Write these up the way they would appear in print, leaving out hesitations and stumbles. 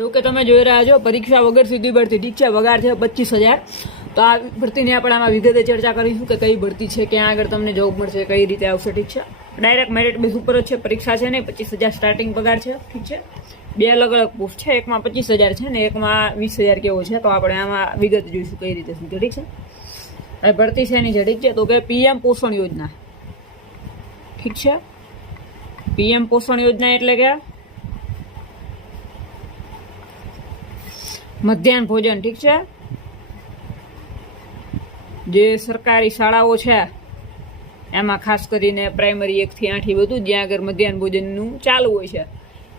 એવું કે તમે જોઈ રહ્યા છો પરીક્ષા વગર સીધી ભરતી, ઠીક છે, પગાર છે 25,000। તો આ ભરતીની આપણે આમાં વિગતે ચર્ચા કરીશું કે કઈ ભરતી છે, ક્યાં આગળ તમને જોબ મળશે, કઈ રીતે આવશે, ઠીક છે। ડાયરેક્ટ મેરિટ બેઝ ઉપર જ છે, પરીક્ષા છે ને 25,000 સ્ટાર્ટિંગ પગાર છે, ઠીક છે। બે અલગ અલગ પોસ્ટ છે, એકમાં 25,000 છે ને એકમાં 20,000 કેવો છે, તો આપણે આમાં વિગત જોઈશું કઈ રીતે શું છે, ઠીક છે। હવે ભરતી છે એની છે, ઠીક છે, તો કે પીએમ પોષણ યોજના, ઠીક છે। પીએમ પોષણ યોજના એટલે કે મધ્યાહન ભોજન, ઠીક છે। જે સરકારી શાળાઓ છે એમાં ખાસ કરીને પ્રાઇમરી 1 થી 8 બધું જ્યાં આગળ મધ્યાહન ભોજનનું ચાલુ હોય છે,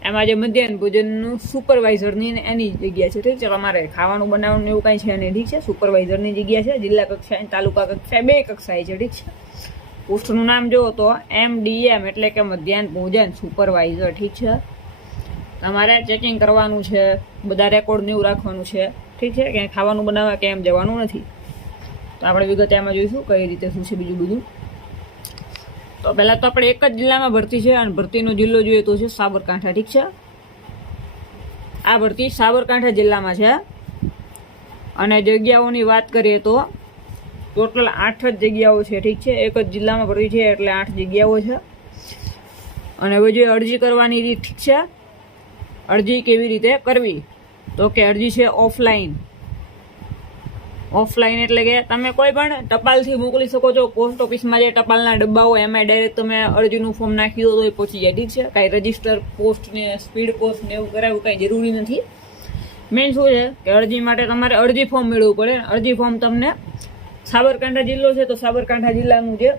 એમાં જે મધ્યાહન ભોજનનું સુપરવાઇઝરની એની જગ્યા છે, ઠીક છે। તમારે ખાવાનું બનાવવાનું એવું કાંઈ છે નહીં, ઠીક છે। સુપરવાઇઝરની જગ્યા છે, જિલ્લા કક્ષાએ તાલુકા કક્ષાએ 2 કક્ષાએ છે, ઠીક છે। પોસ્ટનું નામ જુઓ તો MDM એટલે કે મધ્યાહન ભોજન સુપરવાઇઝર, ઠીક છે। તમારે ચેકિંગ કરવાનું છે, બધા રેકોર્ડ ને એવું રાખવાનું છે, ઠીક છે। ક્યાંય ખાવાનું બનાવવા કે એમ જવાનું નથી। તો આપણે વિગતે આમાં જોઈશું કઈ રીતે શું છે બીજું બધું। તો પહેલાં તો આપણે એક જ જિલ્લામાં ભરતી છે અને ભરતીનો જિલ્લો જોઈએ તો છે સાબરકાંઠા, ઠીક છે। આ ભરતી સાબરકાંઠા જિલ્લામાં છે અને જગ્યાઓની વાત કરીએ તો ટોટલ 8 જ જગ્યાઓ છે, ઠીક છે। એક જ જિલ્લામાં ભરતી છે એટલે 8 જગ્યાઓ છે। અને હવે જે અરજી કરવાની રીત, ઠીક છે, અરજી કેવી રીતે કરવી, તો કે અરજી છે ઓફલાઈન એટલે કે તમે કોઈ પણ ટપાલથી મોકલી શકો છો। પોસ્ટ ઓફિસમાં જે ટપાલના ડબ્બા હોય એમાં ડાયરેક્ટ તમે અરજીનું ફોર્મ નાખી દો તો એ પહોંચી જાય, ઠીક છે। કાંઈ રજિસ્ટર પોસ્ટ ને સ્પીડ પોસ્ટ ને એવું કરાવવું કાંઈ જરૂરી નથી। મેઇન શું છે કે અરજી માટે તમારે અરજી ફોર્મ મેળવવું પડે। અરજી ફોર્મ તમને સાબરકાંઠા જિલ્લો છે તો સાબરકાંઠા જિલ્લાનું જે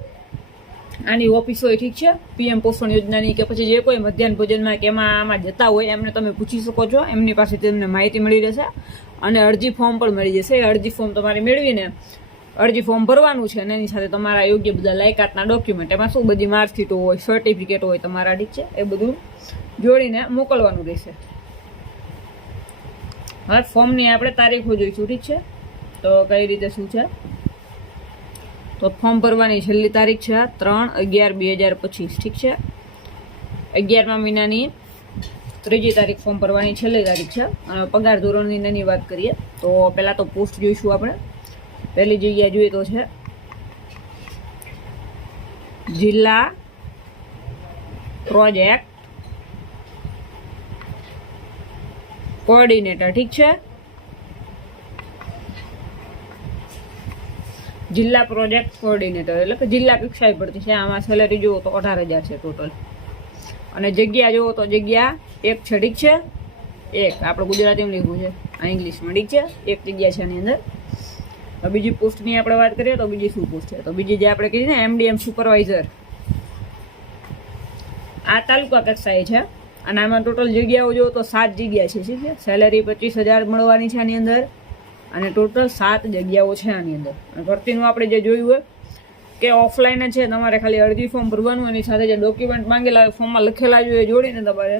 આની ઓફિસ હોય, ઠીક છે, પીએમ પોષણ યોજનાની કે પછી જે કોઈ મધ્યાહન ભોજનમાં કે આમાં જતા હોય એમને તમે પૂછી શકો છો, એમની પાસેથી તમને માહિતી મળી રહેશે અને અરજી ફોર્મ પણ મળી જશે। અરજી ફોર્મ તમારે મેળવીને અરજી ફોર્મ ભરવાનું છે અને એની સાથે તમારા યોગ્ય બધા લાયકાતના ડોક્યુમેન્ટ, એમાં શું બધી માર્કશીટો હોય, સર્ટિફિકેટ હોય તમારા, ઠીક છે, એ બધું જોડીને મોકલવાનું રહેશે। હવે ફોર્મની આપણે તારીખો જોઈશું, ઠીક છે। તો કઈ રીતે શું છે, તો ફોર્મ ભરવાની છેલ્લી તારીખ છે 3/11/2025, ઠીક છે। 11મા મહિનાની 3જી તારીખ ફોર્મ ભરવાની છેલ્લી તારીખ છે। અને પગાર ધોરણની એની વાત કરીએ તો પહેલાં તો પોસ્ટ જોઈશું આપણે। પહેલી જગ્યા જોઈએ તો છે જિલ્લા પ્રોજેક્ટ કોઓર્ડિનેટર, ઠીક છે। જિલ્લા પ્રોજેક્ટ કોઓર્ડિનેટર એટલે કે જિલ્લા કક્ષાએ ભરતી છે। આમાં સેલેરી જુઓ તો 18,000 છે ટોટલ। અને જગ્યા જુઓ તો જગ્યા 1 છે, ઠીક છે। 1 આપણે ગુજરાતીમાં લીધું છે, આ ઇંગ્લિશમાં, ઠીક છે। 1 જગ્યા છે આની અંદર। બીજી પોસ્ટની આપણે વાત કરીએ તો બીજી શું પોસ્ટ છે, તો બીજી જે આપણે કીધી ને MDM સુપરવાઇઝર, આ તાલુકા કક્ષાએ છે અને આમાં ટોટલ જગ્યાઓ જુઓ તો 7 જગ્યા છે, ઠીક છે। સેલેરી 25,000 મળવાની છે આની અંદર અને ટોટલ 7 જગ્યાઓ છે આની અંદર। અને ભરતીનું આપણે જે જોયું હોય કે ઓફલાઈન જ છે, તમારે ખાલી અરજી ફોર્મ ભરવાનું, એની સાથે જે ડોક્યુમેન્ટ માંગેલા ફોર્મમાં લખેલા જોઈએ જોડીને તમારે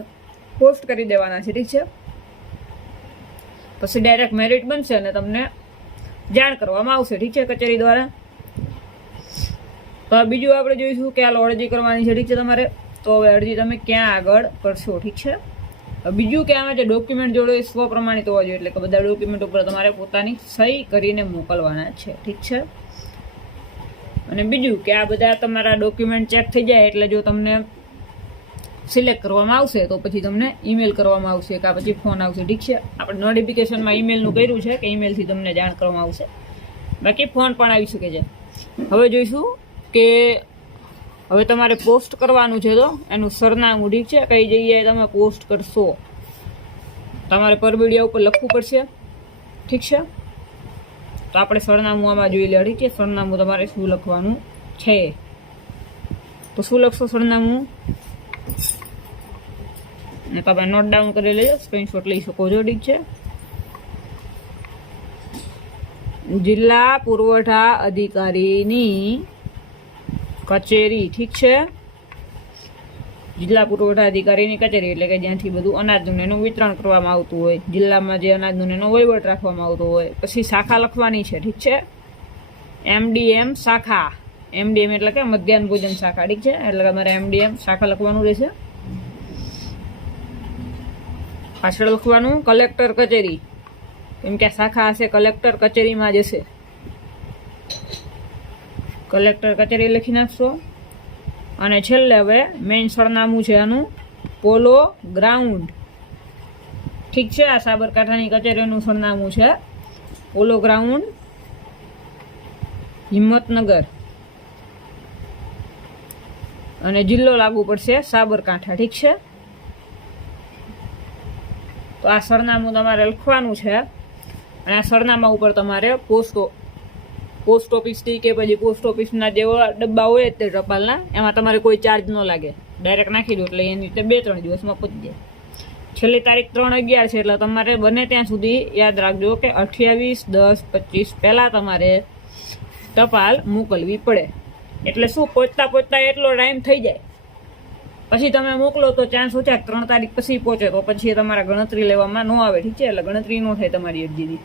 પોસ્ટ કરી દેવાના છે, ઠીક છે। પછી ડાયરેક્ટ મેરિટ બનશે અને તમને જાણ કરવામાં આવશે, ઠીક છે, કચેરી દ્વારા। તો બીજું આપણે જોઈશું કે આ અરજી કરવાની છે, ઠીક છે, તમારે। તો હવે અરજી તમે ક્યાં આગળ કરશો, ઠીક છે। બીજું કે આમાં જે ડોક્યુમેન્ટ જોડો એ સ્વપ્રમાણિત હોવા જોઈએ, એટલે કે બધા ડોક્યુમેન્ટ ઉપર તમારે પોતાની સહી કરીને મોકલવાના છે, ઠીક છે। અને બીજું કે આ બધા તમારા ડોક્યુમેન્ટ ચેક થઈ જાય એટલે જો તમને સિલેક્ટ કરવામાં આવશે તો પછી તમને ઈમેલ કરવામાં આવશે કે પછી ફોન આવશે, ઠીક છે। આપણે નોટિફિકેશનમાં ઈમેલનું કર્યું છે કે ઈમેલથી તમને જાણ કરવામાં આવશે, બાકી ફોન પણ આવી શકે છે। હવે જોઈશું કે હવે તમારે પોસ્ટ કરવાનું છે તો એનું સરનામું, ઠીક છે, કઈ જગ્યાએ તમે પોસ્ટ કરશો તમારે પરબીડિયા ઉપર લખવું પડશે, ઠીક છે। તો આપણે સરનામું આમાં જોઈ લે, ઠીક છે। સરનામું તમારે શું લખવાનું છે, તો શું લખશો સરનામું તમે નોટ ડાઉન કરી લેજો, સ્ક્રીનશોટ લઈ શકો છો, ઠીક છે। જિલ્લા પુરવઠા અધિકારીની કચેરી, ઠીક છે। જિલ્લા પુરવઠા અધિકારીની કચેરી એટલે કે જ્યાંથી બધું અનાજનું એનું વિતરણ કરવામાં આવતું હોય, જિલ્લામાં જે અનાજનું એનો વહીવટ રાખવામાં આવતો હોય। પછી શાખા લખવાની છે, ઠીક છે। MDM શાખા, MDM એટલે કે મધ્યાહન ભોજન શાખા, ઠીક છે, એટલે તમારે MDM શાખા લખવાનું રહેશે। પાછળ લખવાનું કલેક્ટર કચેરી, કેમ કે શાખા હશે કલેક્ટર કચેરીમાં જશે. કલેક્ટર કચેરી લખી નાખશો. અને છેલ્લે હવે મેઇન સરનામું છે આનું પોલો ગ્રાઉન્ડ. ઠીક છે, આ સાબરકાંઠાની કચેરીનું સરનામું છે પોલો ગ્રાઉન્ડ, હિંમતનગર, અને જિલ્લો લાગુ પડશે સાબરકાંઠા. ઠીક છે, તો આ સરનામું તમારે લખવાનું છે. અને આ સરનામા ઉપર તમારે પોસ્ટ ઓફિસથી કે પછી પોસ્ટ ઓફિસના જેવા ડબ્બા હોય તે ટપાલના, એમાં તમારે કોઈ ચાર્જ ન લાગે, ડાયરેક્ટ નાખી દો એટલે એની રીતે 2-3 દિવસમાં પહોંચી જાય. છેલ્લી તારીખ 3/11 છે, એટલે તમારે બને ત્યાં સુધી યાદ રાખજો કે 28-10-25 પહેલાં તમારે ટપાલ મોકલવી પડે. એટલે શું, પહોંચતા એટલો ટાઈમ થઈ જાય. પછી તમે મોકલો તો ચાન્સ ઓછા, 3 તારીખ પછી પહોંચે તો પછી તમારા ગણતરી લેવામાં ન આવે. ઠીક છે, એટલે ગણતરી ન થાય તમારી અરજીની.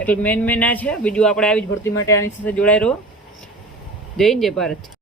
એટલે મેન આ છે. બીજું આપણે આવી જ ભરતી માટે આની સાથે જોડાઈ રહો. જય હિન્દ, જય ભારત.